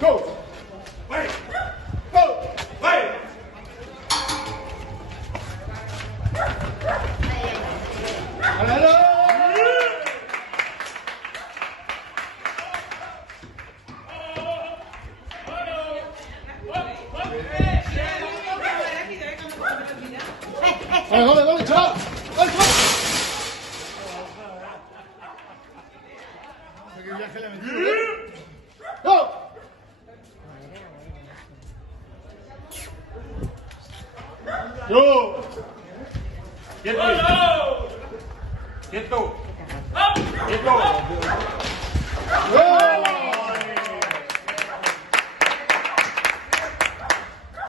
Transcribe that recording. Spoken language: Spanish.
Go! Wait! Go! Wait! ¡Vale, chaval! ¡Vale, chaval! ¡Qué viaje le he metido! ¡Go! ¡Yo! ¡Quieto! ¡Quieto!